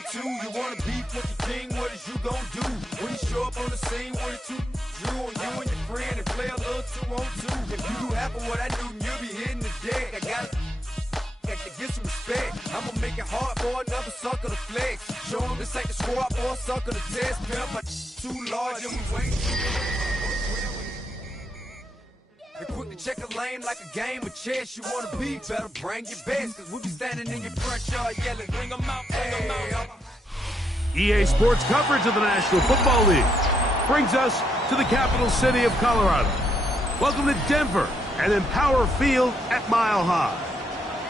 1-2. You wanna beef with the king, what is you gon' do? When you show up on the scene with a 2 drew on you and your friend and play a little 2-on-2. If you do half of what I do, you'll be hitting the deck. I gotta get some respect. I'ma make it hard for another sucker to flex. Show him this ain't the squad for a sucker to test. Pimp, my too large and we wait. And quick to check a lane like a game of chess. You wanna be, better bring your best. Cause we'll be standing in your front yard yelling, bring them out, bring them out. EA Sports coverage of the National Football League brings us to the capital city of Colorado. Welcome to Denver and Empower Field at Mile High.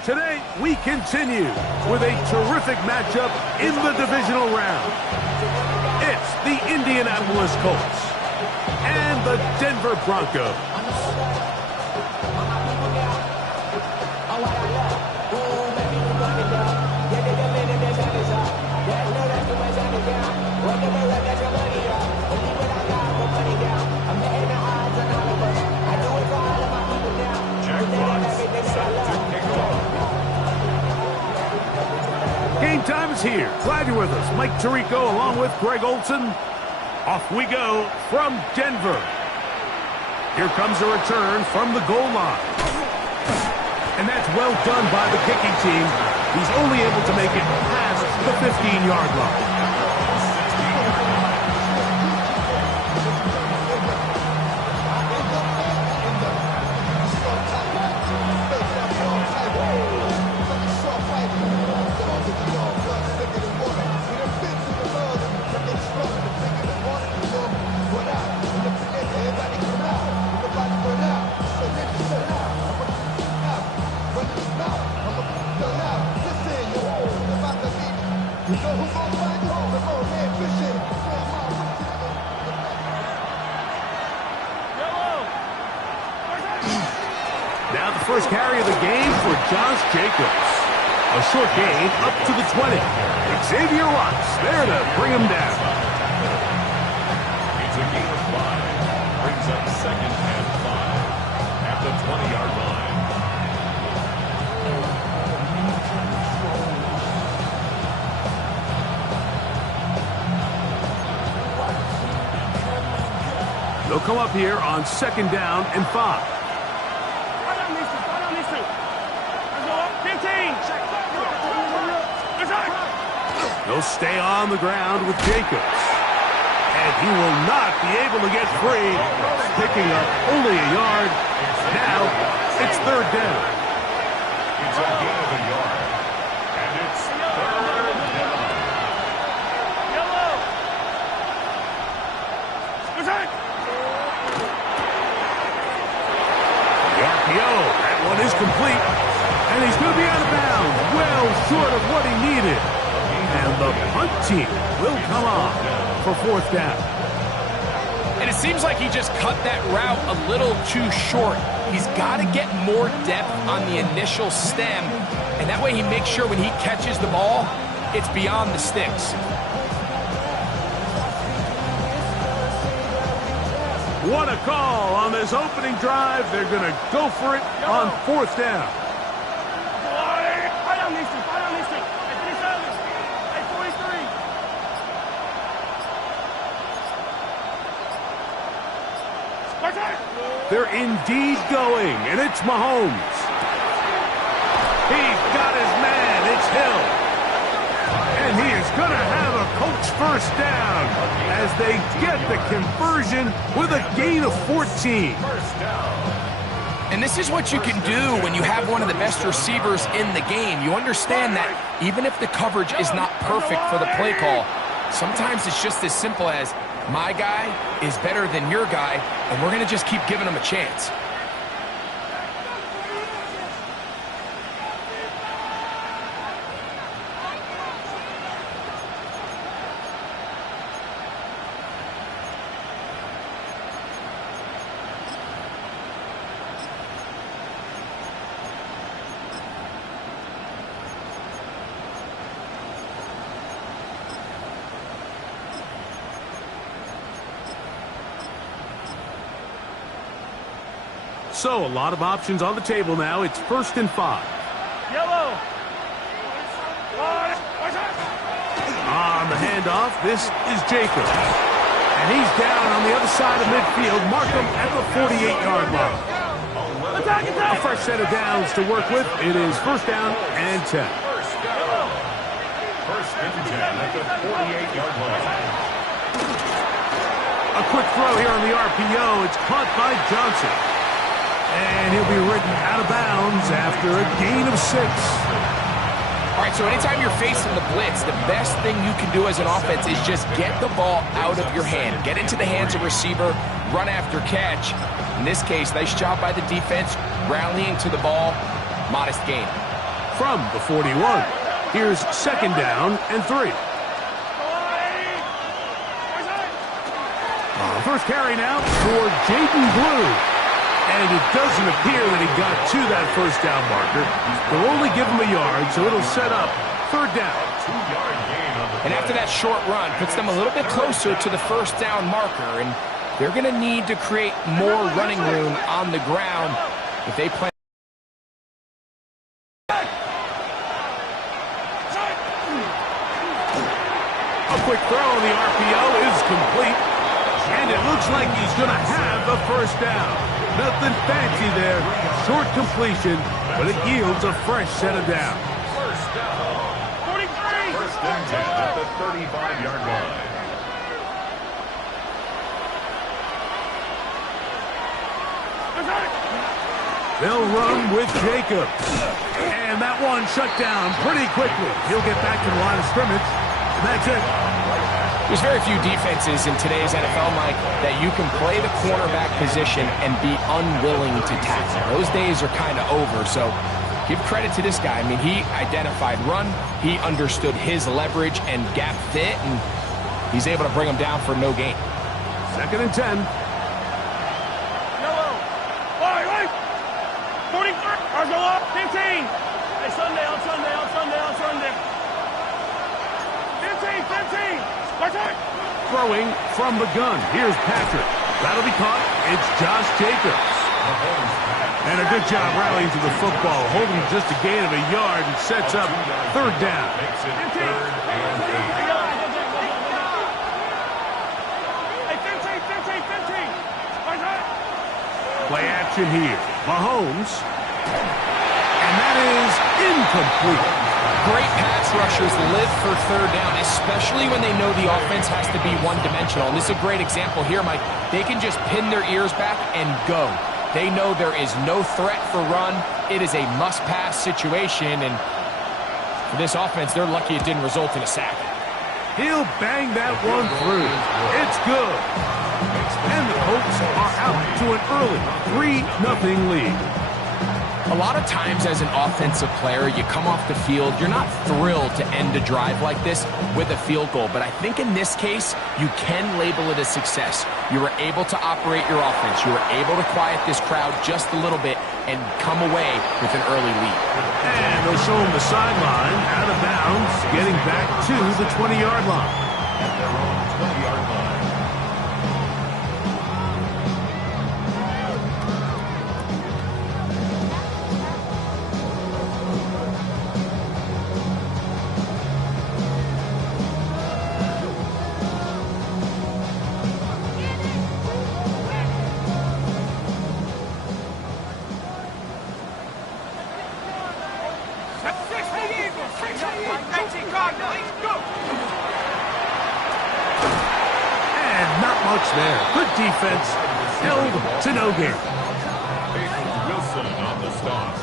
Today, we continue with a terrific matchup in the divisional round. It's the Indianapolis Colts and the Denver Broncos. Game time is here. Glad you're with us. Mike Tirico along with Greg Olson. Off we go from Denver. Here comes a return from the goal line. And that's well done by the kicking team. He's only able to make it past the 15-yard line. Now the first carry of the game for Josh Jacobs. A short gain up to the 20. Xavier Watts there to bring him down. It's a gain of 5. Brings up 2nd and 5 at the 20-yard line. They'll come up here on 2nd down and 5. He'll stay on the ground with Jacobs. And he will not be able to get free. Picking up only a yard. Now it's 3rd down. It's a gain of a yard. And it's 3rd down. The RPO. That one is complete. And he's going to be out of bounds. Well short of what he needed. And the punt team will come on for 4th down. And it seems like he just cut that route a little too short. He's got to get more depth on the initial stem, and that way he makes sure when he catches the ball, it's beyond the sticks. What a call on this opening drive. They're going to go for it on 4th down. They're indeed going, and it's Mahomes. He's got his man. It's Hill. And he is going to have a Colts 1st down as they get the conversion with a gain of 14. And this is what you can do when you have one of the best receivers in the game. You understand that even if the coverage is not perfect for the play call, sometimes it's just as simple as, my guy is better than your guy, and we're going to just keep giving him a chance. So, a lot of options on the table now. It's 1st and 5. Yellow. handoff. This is Jacob. And he's down on the other side of midfield. Mark him at the 48-yard line. A fresh set of downs to work with. It is first down and 10. First and 10 at the 48-yard line. A quick throw here on the RPO. It's caught by Johnson. And he'll be ridden out of bounds after a gain of 6. All right, so anytime you're facing the blitz, the best thing you can do as an offense is just get the ball out of your hand. Get into the hands of receiver, run after catch. In this case, nice job by the defense, rallying to the ball. Modest gain. From the 41, here's second down and 3. First carry now for Jaden Blue. And it doesn't appear that he got to that first down marker. They'll only give him a yard, so it'll set up third down. And after that short run, puts them a little bit closer to the first down marker. And they're going to need to create more running room on the ground if they plan. A quick throw on the RPO is complete. And it looks like he's going to have the first down. Nothing fancy there. Short completion, but it yields a fresh set of downs. First down. 43. First and 10 at the 35-yard line. They'll run with Jacobs. And that one shut down pretty quickly. He'll get back to the line of scrimmage. And that's it. There's very few defenses in today's NFL, Mike, that you can play the cornerback position and be unwilling to tackle. Those days are kind of over, so give credit to this guy. I mean, he identified run, he understood his leverage and gap fit, and he's able to bring him down for no gain. Second and 10. Yellow. Right. 43. Ours go up. 15. Hey, Sunday, on Sunday, on Sunday, on Sunday. 15. Throwing from the gun. Here's Patrick. That'll be caught. It's Josh Jacobs. And a good job rallying to the football, holding just a gain of a yard and sets up third down. Makes it third and 15. Play action here. Mahomes. And that is incomplete. Great pass rushers live for third down, especially when they know the offense has to be one-dimensional. And this is a great example here, Mike. They can just pin their ears back and go. They know there is no threat for run. It is a must-pass situation, and for this offense, they're lucky it didn't result in a sack. He'll bang that one through. It's good. And the Colts are out to an early 3-0 lead. A lot of times as an offensive player, you come off the field, you're not thrilled to end a drive like this with a field goal. But I think in this case, you can label it a success. You were able to operate your offense. You were able to quiet this crowd just a little bit and come away with an early lead. And they'll show him the sideline, out of bounds, getting back to the 20-yard line. at their own 20-yard line. There. Good defense. Held to no gain. Wilson on the stop.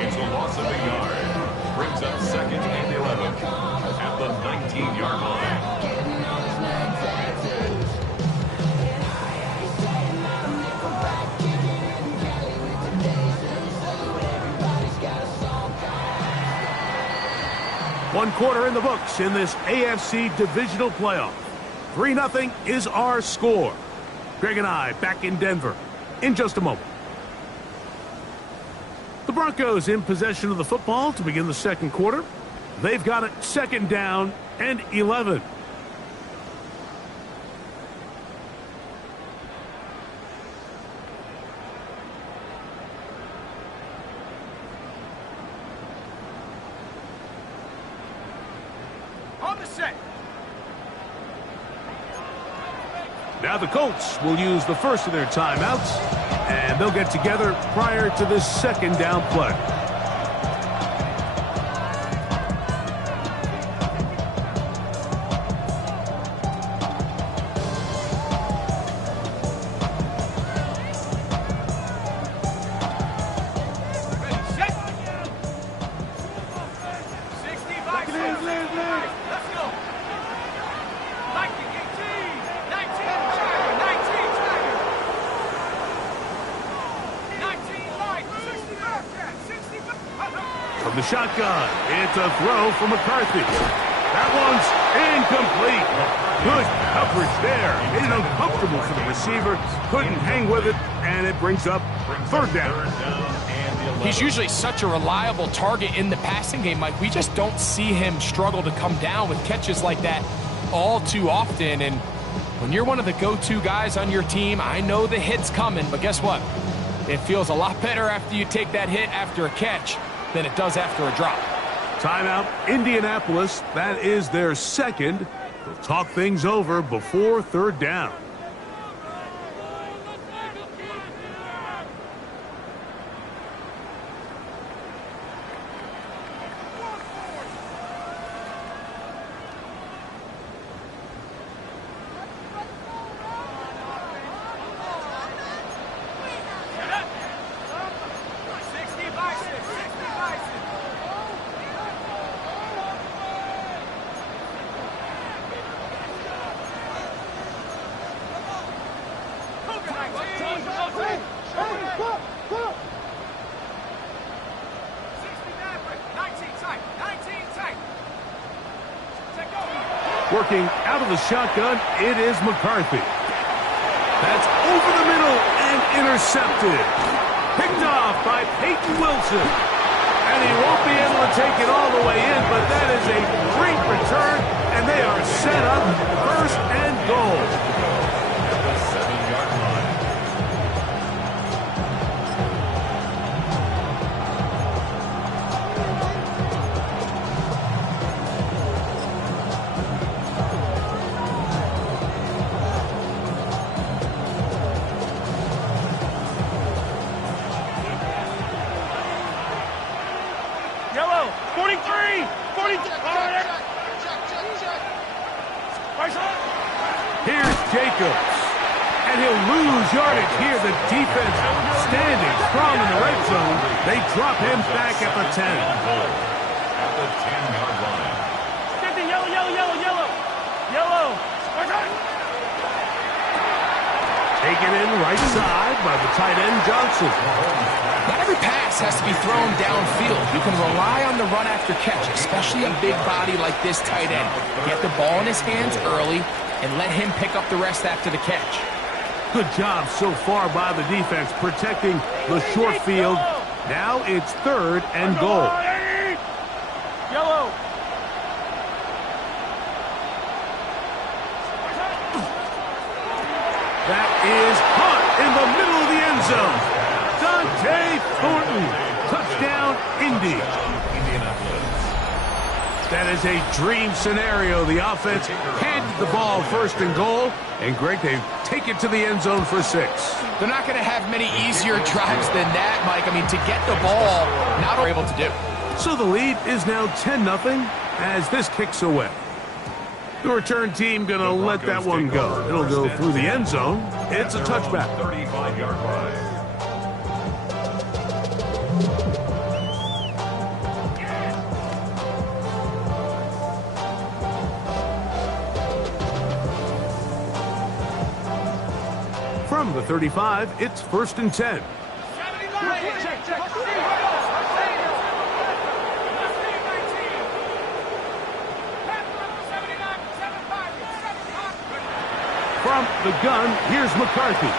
It's a loss of a yard. Brings up 2nd and 11 at the 19-yard line. One quarter in the books in this AFC divisional playoff. 3-0 is our score. Greg and I back in Denver in just a moment. The Broncos in possession of the football to begin the second quarter. They've got it 2nd down and 11. On the set. Now the Colts will use the first of their timeouts, and they'll get together prior to this second down play. From the shotgun, it's a throw for McCarthy. That one's incomplete. Good coverage there. Made it uncomfortable for the receiver. Couldn't hang with it, and it brings up third down. He's usually such a reliable target in the passing game, Mike. We just don't see him struggle to come down with catches like that all too often. And when you're one of the go-to guys on your team, I know the hit's coming, but guess what? It feels a lot better after you take that hit after a catch than it does after a drop. Timeout, Indianapolis. That is their second. They'll talk things over before third down. Working out of the shotgun, it is McCarthy. That's over the middle and intercepted. Picked off by Peyton Wilson. And he won't be able to take it all the way in, but that is a great return, and they are set up first and goal. At the 7-yard line. Yellow, 43, 43. Here's Jacobs. And he'll lose yardage here. The defense standing strong in the red zone. They drop him back at the 10. At the 10-yard line. Get the yellow, yellow, yellow, yellow. Yellow. Taken in right side by the tight end, Johnson. Not every pass has to be thrown downfield. You can rely on the run after catch, especially a big body like this tight end. Get the ball in his hands early and let him pick up the rest after the catch. Good job so far by the defense protecting the short field. Now it's third and goal. Yellow. That is caught in the middle of the end zone. Dante Thornton. Touchdown, Indy. That is a dream scenario. The offense handed the ball first and goal. And, Greg, they take it to the end zone for 6. They're not going to have many easier drives than that, Mike. I mean, to get the ball, not able to do. So the lead is now 10-0 as this kicks away. The return team going to let that one go. It'll go through the end zone. It's a touchback. 35-yard line. From the 35, it's first and 10. From the gun, here's McCarthy.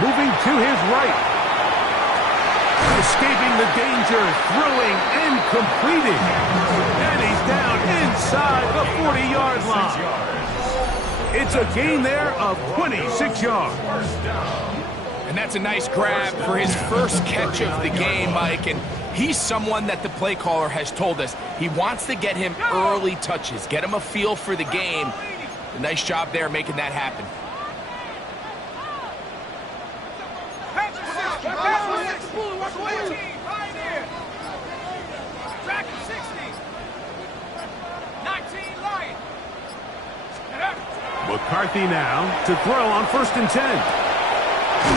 Moving to his right. Escaping the danger, throwing and completing. And he's down inside the 40-yard line. It's a gain there of 26 yards. And that's a nice grab for his first catch of the game, Mike. And he's someone that the play caller has told us he wants to get him early touches, get him a feel for the game. A nice job there making that happen. McCarthy now to throw on 1st and 10.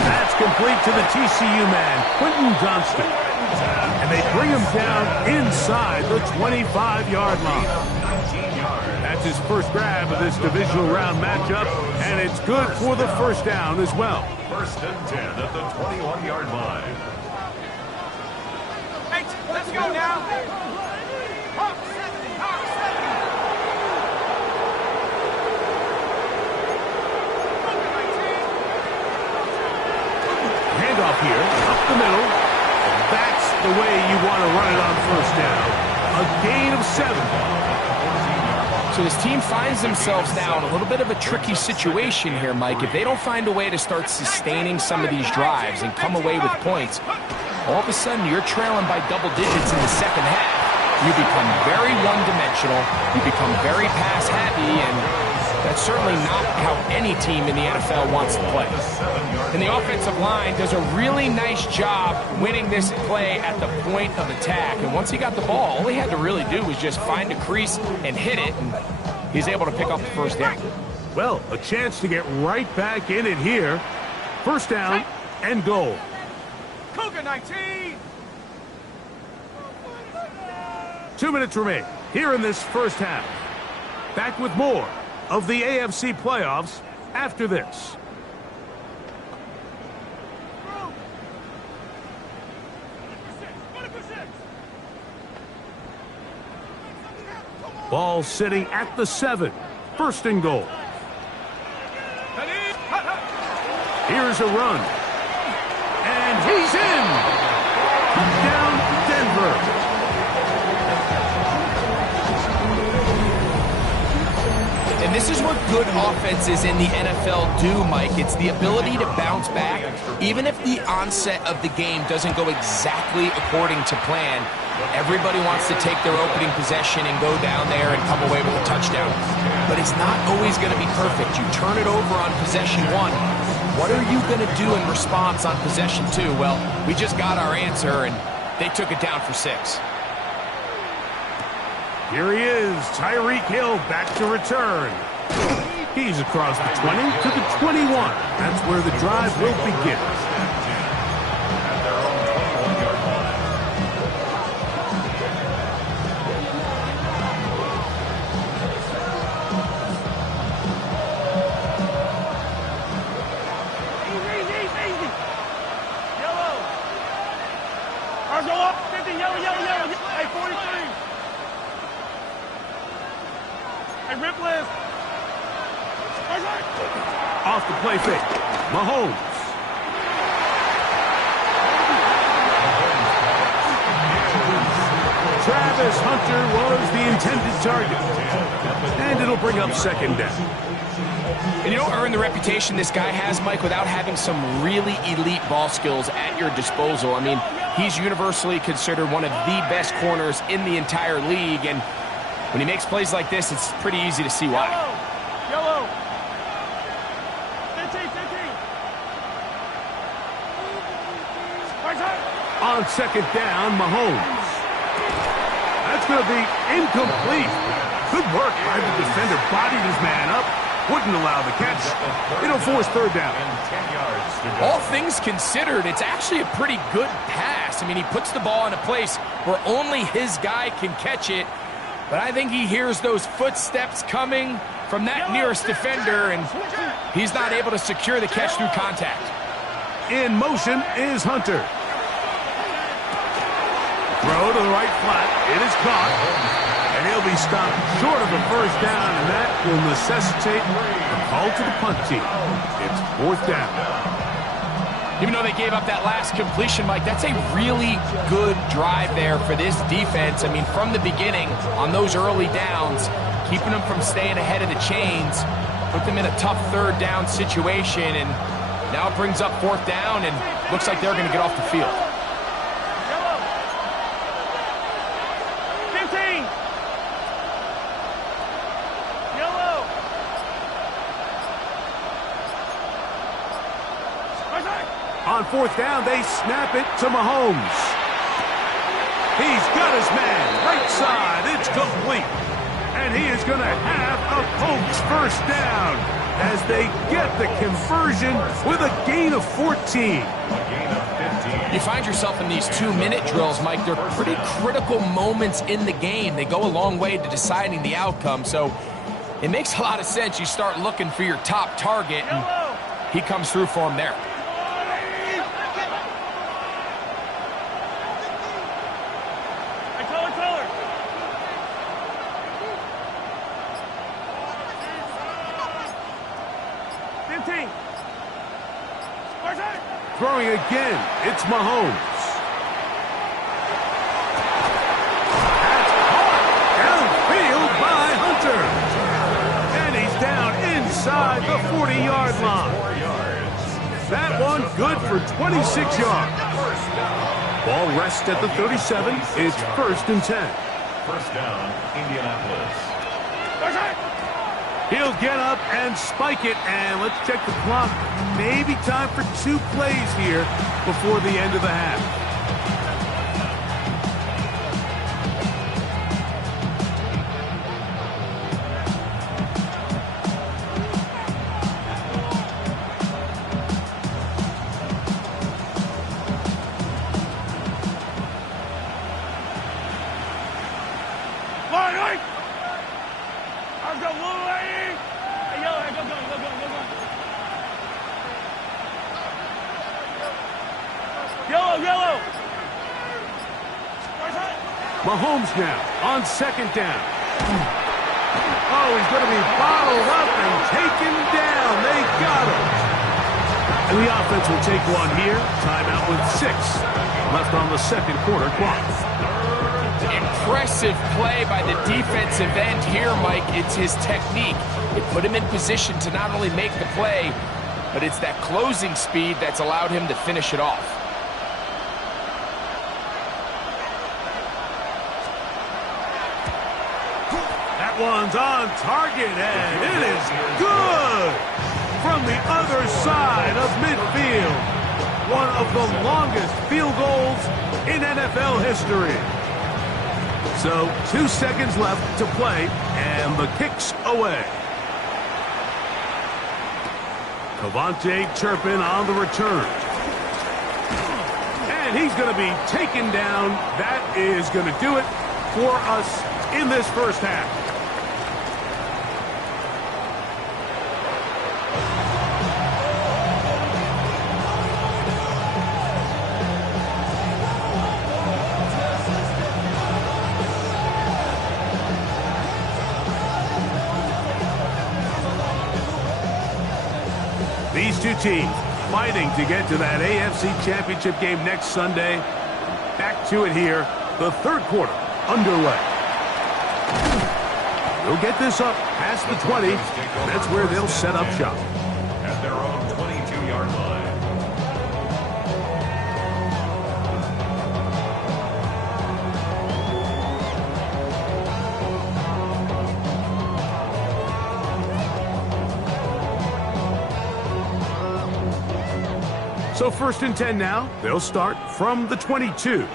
That's complete to the TCU man, Quentin Johnston. And they bring him down inside the 25-yard line. That's his first grab of this divisional round matchup, and it's good for the first down as well. 1st and 10 at the 21-yard line. Hey, let's go now. Handoff here, up the middle. That's the way you want to run it on 1st down. A gain of 7. So this team finds themselves now in a little bit of a tricky situation here, Mike. If they don't find a way to start sustaining some of these drives and come away with points, all of a sudden you're trailing by double digits in the second half. You become very one-dimensional, you become very pass-happy, and that's certainly not how any team in the NFL wants to play. And the offensive line does a really nice job winning this play at the point of attack. And once he got the ball, all he had to really do was just find a crease and hit it, and he's able to pick up the first down. Well, a chance to get right back in it here. 1st down and goal. Cougar 19. 2 minutes remain here in this first half. Back with more of the AFC playoffs after this. Ball sitting at the 7. 1st and goal. Here's a run. And he's in. Down Denver. And this is what good offenses in the NFL do, Mike. It's the ability to bounce back. Even if the onset of the game doesn't go exactly according to plan, everybody wants to take their opening possession and go down there and come away with a touchdown. But it's not always going to be perfect. You turn it over on possession 1. What are you going to do in response on possession 2? Well, we just got our answer, and they took it down for 6. Here he is, Tyreek Hill back to return. He's across the 20 to the 21. That's where the drive will begin. Yellow. Ours go up. 50, yellow, yellow, yellow. Hey, 43. Hey, rip list. Off the play fake, Mahomes. Travis Hunter was the intended target. And it'll bring up 2nd down. And you don't earn the reputation this guy has, Mike, without having some really elite ball skills at your disposal. I mean, he's universally considered one of the best corners in the entire league, and when he makes plays like this, it's pretty easy to see why. Yellow. 15, 15. On 2nd down, Mahomes. That's going to be incomplete. Good work by the defender. Bodied his man up. Wouldn't allow the catch. It'll force 3rd down. All things considered, it's actually a pretty good pass. I mean, he puts the ball in a place where only his guy can catch it. But I think he hears those footsteps coming from that nearest defender, and he's not able to secure the catch through contact. In motion is Hunter. Throw to the right flat. It is caught. And he'll be stopped short of a first down, and that will necessitate a call to the punt team. It's 4th down. Even though they gave up that last completion, Mike, that's a really good drive there for this defense. I mean, from the beginning, on those early downs, keeping them from staying ahead of the chains, put them in a tough 3rd down situation, and now it brings up 4th down, and looks like they're going to get off the field. On 4th down, they snap it to Mahomes. He's got his man right side. It's complete. And he is going to have a poach first down as they get the conversion with a gain of 14. You find yourself in these 2-minute drills, Mike. They're pretty critical moments in the game. They go a long way to deciding the outcome, so it makes a lot of sense. You start looking for your top target, and he comes through for him there. Throwing again, it's Mahomes. That's caught downfield by Hunter. And he's down inside the 40-yard line. That one good for 26 yards. Ball rests at the 37. It's 1st and 10. First down, Indianapolis. He'll get up and spike it, and let's check the clock. Maybe time for 2 plays here before the end of the half. Mahomes now on 2nd down. Oh, he's going to be bottled up and taken down. They got him. And the offense will take one here. Timeout with 6 left on the 2nd quarter clock. Impressive play by the defensive end here, Mike. It's his technique. It put him in position to not only make the play, but it's that closing speed that's allowed him to finish it off. One's on target, and it is good from the other side of midfield. One of the longest field goals in NFL history. So 2 seconds left to play, and the kick's away. Cavante Turpin on the return. And he's going to be taken down. That is going to do it for us in this first half. These two teams fighting to get to that AFC Championship game next Sunday. Back to it here, the 3rd quarter underway. They'll get this up past the 20. That's where they'll set up shop. At their own 22-yard line. So 1st and 10 now. They'll start from the 22.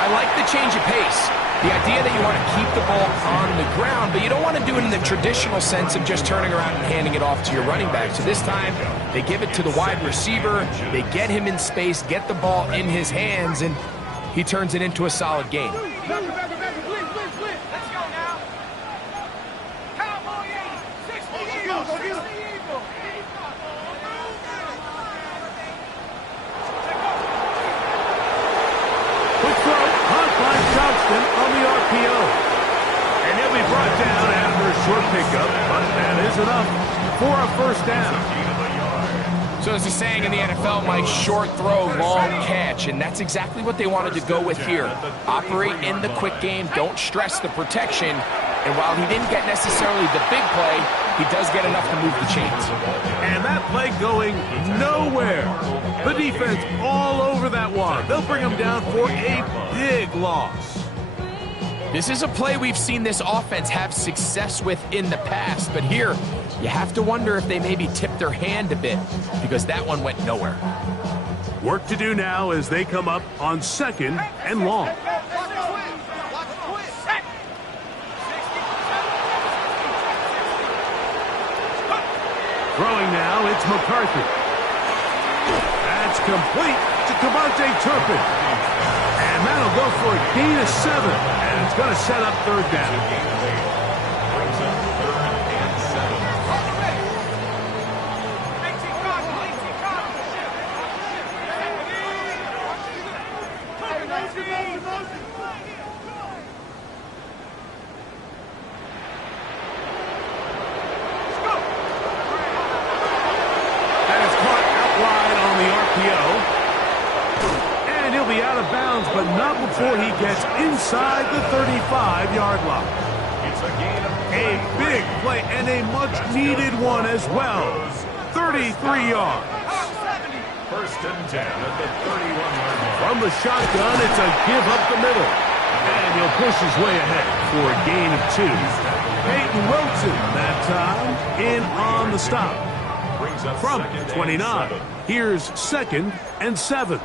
I like the change of pace. The idea that you want to keep the ball on the ground, but you don't want to do it in the traditional sense of just turning around and handing it off to your running back. So this time, they give it to the wide receiver. They get him in space, get the ball in his hands, and he turns it into a solid gain. Short pickup, but that is enough for a first down. So there's a saying in the NFL, Mike, short throw, long catch, and that's exactly what they wanted to go with here. Operate in the quick game, don't stress the protection, and while he didn't get necessarily the big play, he does get enough to move the chains. And that play going nowhere. The defense all over that one. They'll bring him down for a big loss. This is a play we've seen this offense have success with in the past, but here you have to wonder if they maybe tipped their hand a bit because that one went nowhere. Work to do now as they come up on 2nd and long. Throwing now, it's McCarthy. That's complete to Cavante Turpin. And that'll go for a gain of 7. And it's going to set up 3rd down. Brings up 3rd and 7. And he'll be out of bounds, but not before he gets inside the 35-yard line. It's a gain of A big play and a much-needed one as well. 33 yards. 1st and 10 at the 31-yard line. From the shotgun, it's a give up the middle. And he'll push his way ahead for a gain of 2. Peyton Wilson that time in on the stop. Brings up From 2nd and 29, 7. here's 2nd and 7.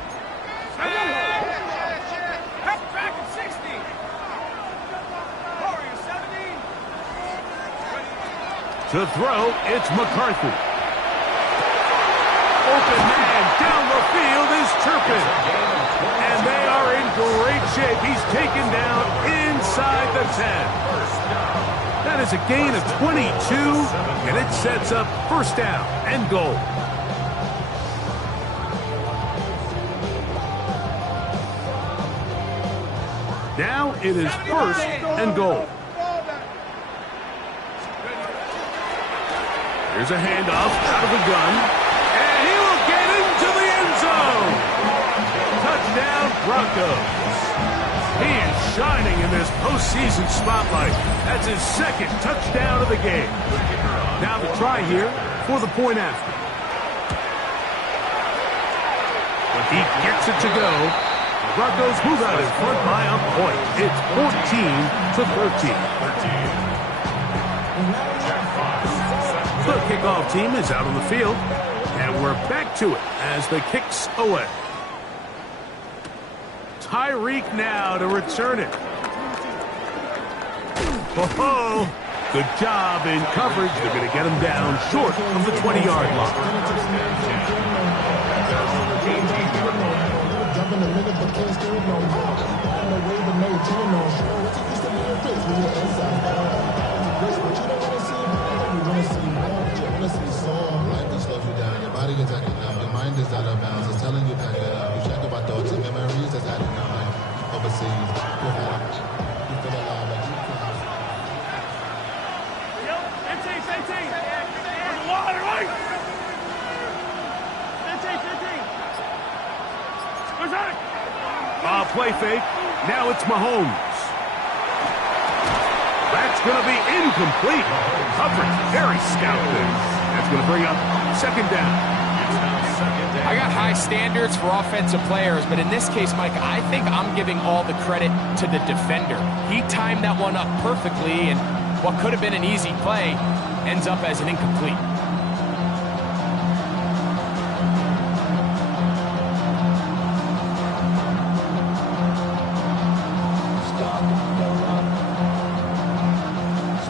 To throw, it's McCarthy. Open man down the field is Turpin. And they are in great shape. He's taken down inside the 10. That is a gain of 22, and it sets up 1st down and goal. Now it is 1st and goal. Here's a handoff out of the gun, and he will get into the end zone. Touchdown, Broncos. He is shining in this postseason spotlight. That's his 2nd touchdown of the game. Now the try here for the point after. He gets it to go. The Broncos move out in front by a point. It's 14-13. The kickoff team is out on the field, and we're back to it as the kick's away. Tyreek now to return it. Oh, good job in coverage. They're going to get him down short of the 20-yard line. Your mind is out of bounds. It's telling you back it up. You check about thoughts and memories that's adding up. Overseas, you feel alive like you can. Yo, 15. There's water, right? 15. Where's that? Play fake. Now it's Mahomes. That's going to be incomplete. Coverage, very scout there. That's going to bring up 2nd down. I got high standards for offensive players, but in this case, Mike, I think I'm giving all the credit to the defender. He timed that one up perfectly, and what could have been an easy play ends up as an incomplete.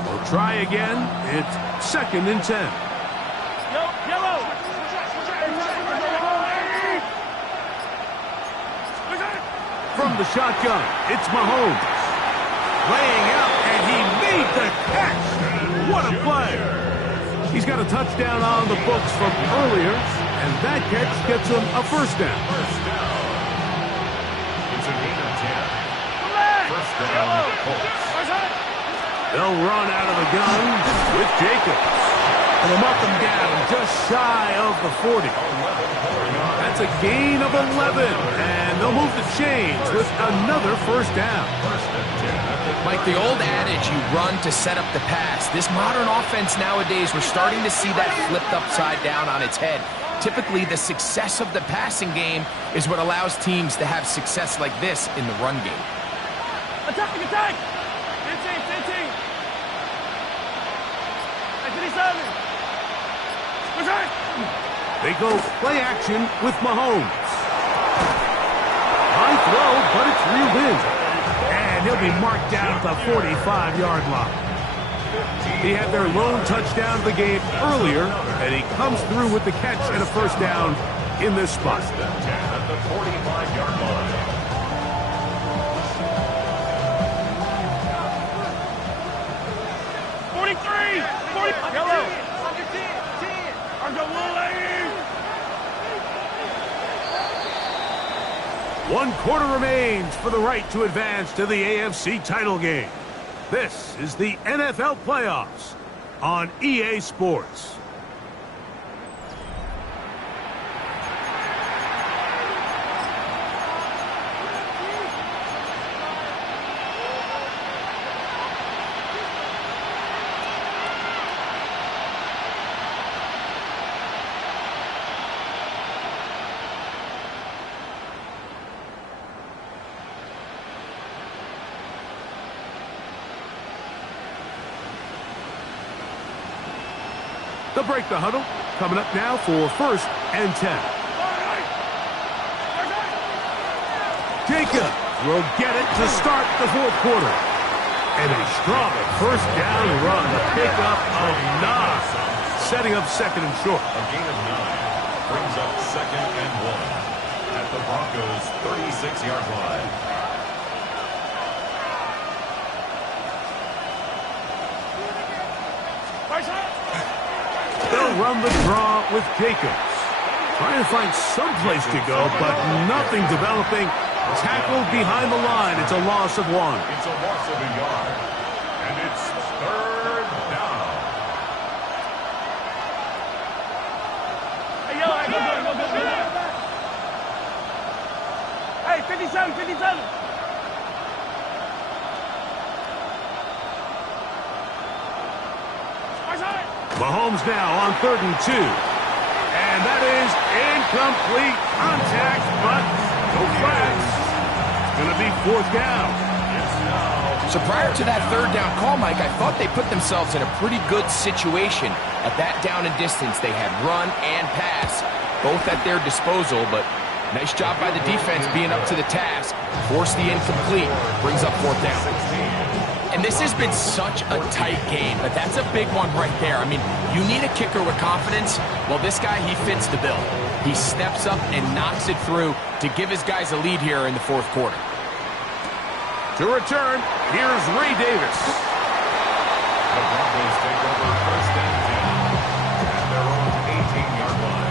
We'll try again. It's 2nd and 10. Yellow. From the shotgun, it's Mahomes. Laying out, and he made the catch. What a play. He's got a touchdown on the books from earlier, and that catch gets him a 1st down. It's a gain of 10. 1st down, Colts. They'll run out of the gun with Jacobs. And they'll mark him down just shy of the 40. That's a gain of 11, and they'll move the chains with another 1st down. Like the old adage, you run to set up the pass. This modern offense nowadays, we're starting to see that flipped upside down on its head. Typically, the success of the passing game is what allows teams to have success like this in the run game. Attack! 15. 57. They go play action with Mahomes. he'll be marked down at the 45-yard line. He had their lone touchdown of the game earlier, and he comes through with the catch and a first down in this spot. At the 45-yard line. Yellow. Argo One quarter remains for the right to advance to the AFC title game. This is the NFL playoffs on EA Sports. They'll break the huddle. Coming up now for 1st and 10. Jacob will get it to start the 4th quarter. And a strong first down run. The pickup of 9. Setting up 2nd and short. A gain of 9 brings up 2nd and 1 at the Broncos' 36-yard line. They'll run the draw with Jacobs. Trying to find some place to go, but nothing developing. Tackled behind the line. It's a loss of 1. It's a loss of a yard. And it's 3rd down. Hey, 57, 57. Mahomes now on 3rd and 2. And that is incomplete contact, but no flags. It's going to be 4th down. So prior to that 3rd down call, Mike, I thought they put themselves in a pretty good situation. At that down and distance, they had run and pass, both at their disposal, but nice job by the defense being up to the task. Forced the incomplete, brings up 4th down. And this has been such a tight game, but that's a big one right there. I mean, you need a kicker with confidence. Well, this guy, he fits the bill. He steps up and knocks it through to give his guys a lead here in the 4th quarter. To return, here's Ray Davis. The Broncos take over 1st and 10 at their own 18-yard line.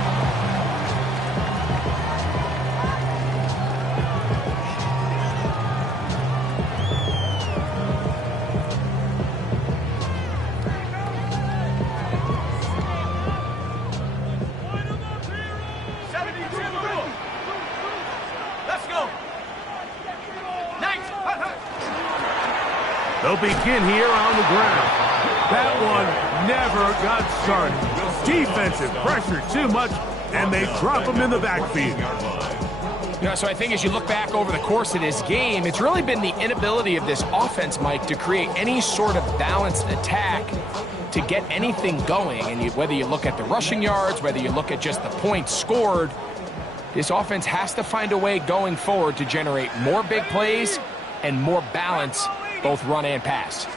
They'll begin here on the ground. That one never got started. Defensive pressure too much, and they drop him in the backfield. You know, so I think as you look back over the course of this game, it's really been the inability of this offense, Mike, to create any sort of balanced attack to get anything going. And whether you look at the rushing yards, whether you look at just the points scored, this offense has to find a way going forward to generate more big plays and more balance, both run and pass. And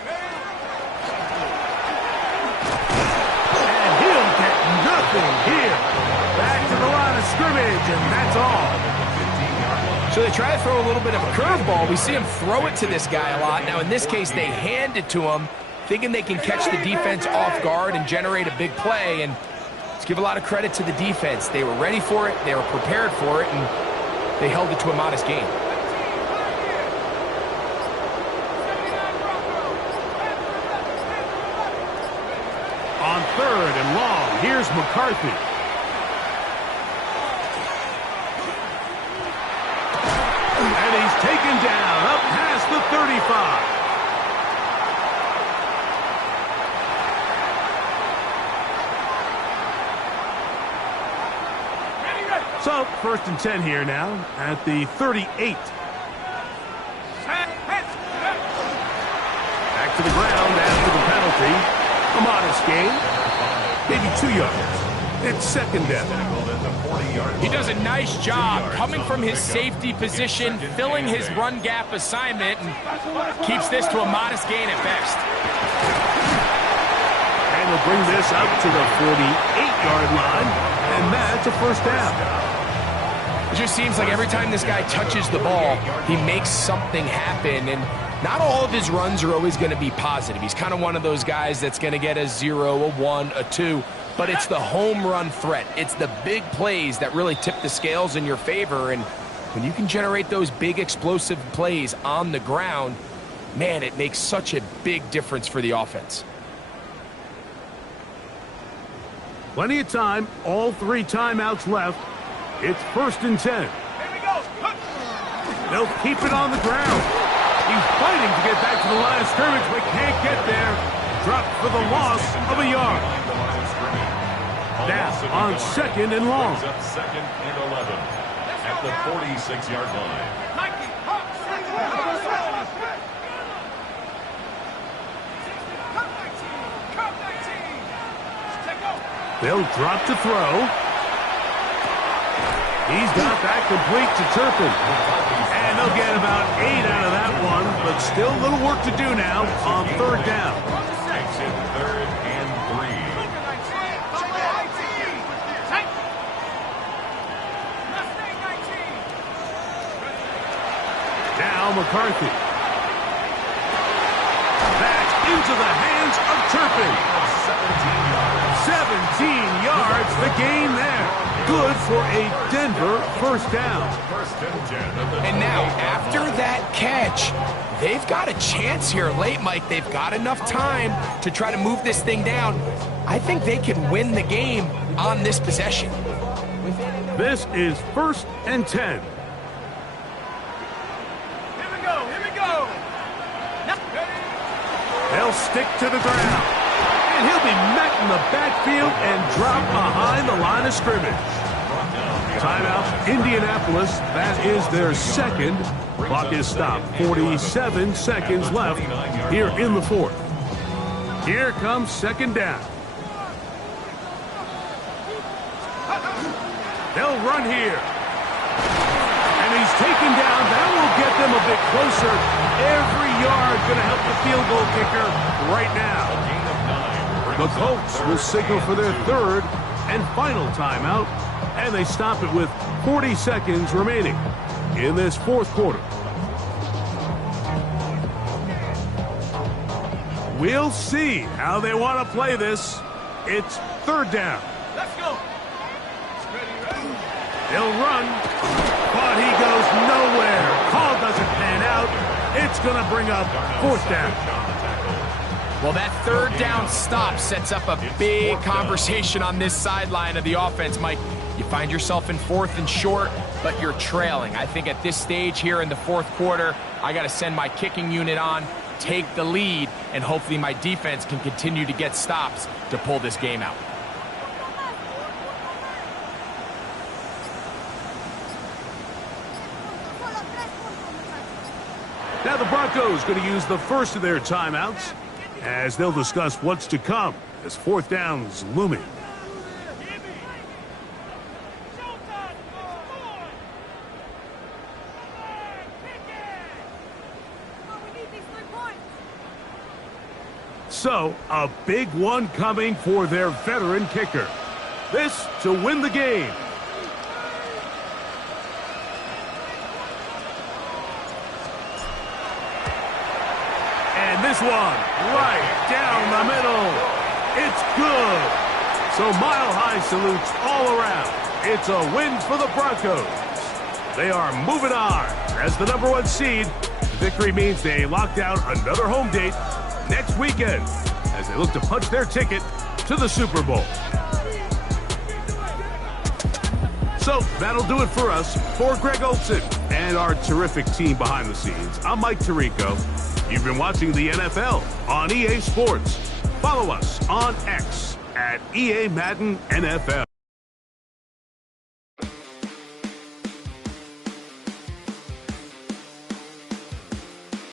he'll get nothing here. Back to the line of scrimmage, and that's all. So they try to throw a little bit of a curveball. We see him throw it to this guy a lot. Now, in this case, they hand it to him, thinking they can catch the defense off guard and generate a big play. And let's give a lot of credit to the defense. They were ready for it, they were prepared for it, and they held it to a modest gain. On 3rd and long, here's McCarthy. And he's taken down up past the 35. So, 1st and 10 here now at the 38. Back to the ground after the penalty. A modest gain, maybe 2 yards. It's 2nd down. Tackled at the 48. 20-yard He line. does a nice job 2 yards coming on from the his pickup. safety position, Second filling and his 6. run gap assignment, and keeps this to a modest gain at best. And they'll bring this up to the 48-yard line, and that's a first down. It just seems like every time this guy touches the ball, he makes something happen, and not all of his runs are always going to be positive. He's kind of one of those guys that's going to get a 0, a 1, a 2, but it's the home run threat. It's the big plays that really tip the scales in your favor, and when you can generate those big explosive plays on the ground, man, it makes such a big difference for the offense. Plenty of time, all 3 timeouts left. It's 1st and 10. They'll keep it on the ground. He's fighting to get back to the line of scrimmage, but can't get there. Dropped for the loss of a yard. Now on 2nd and long. Brings up 2nd and 11 at the 46-yard line. They'll drop to throw. He's got that complete to Turpin. And they'll get about 8 out of that one, but still a little work to do now on 3rd down. Makes it 3rd and 3. Now McCarthy. That's into the hands of Turpin. 17 yards, the gain there. Good for a Denver first down. And now, after that catch, they've got a chance here late, Mike. They've got enough time to try to move this thing down. I think they can win the game on this possession. This is 1st and 10. They'll stick to the ground. And he'll be met in the backfield and dropped behind the line of scrimmage. Timeout, Indianapolis. That is their 2nd. Clock is stopped. 47 seconds left here in the 4th. Here comes 2nd down. They'll run here. And he's taken down. That will get them a bit closer. Every yard going to help the field goal kicker right now. The Colts will signal for their 3rd and final timeout, and they stop it with 40 seconds remaining in this 4th quarter. We'll see how they want to play this. It's 3rd down. Let's go. He'll run, but he goes nowhere. Call doesn't pan out. It's going to bring up 4th down. Well, that 3rd down stop sets up a big conversation on this sideline of the offense, Mike. You find yourself in 4th and short, but you're trailing. I think at this stage here in the 4th quarter, I got to send my kicking unit on, take the lead, and hopefully my defense can continue to get stops to pull this game out. Now the Broncos going to use the first of their timeouts as they'll discuss what's to come as 4th down's looming. So, a big one coming for their veteran kicker. This to win the game. And this one, right down the middle. It's good. So Mile High salutes all around. It's a win for the Broncos. They are moving on as the #1 seed. Victory means they lock down another home date next weekend as they look to punch their ticket to the Super Bowl. So that'll do it for us. For Greg Olson and our terrific team behind the scenes, I'm Mike Tirico. You've been watching the NFL on EA Sports. Follow us on X at EA Madden NFL.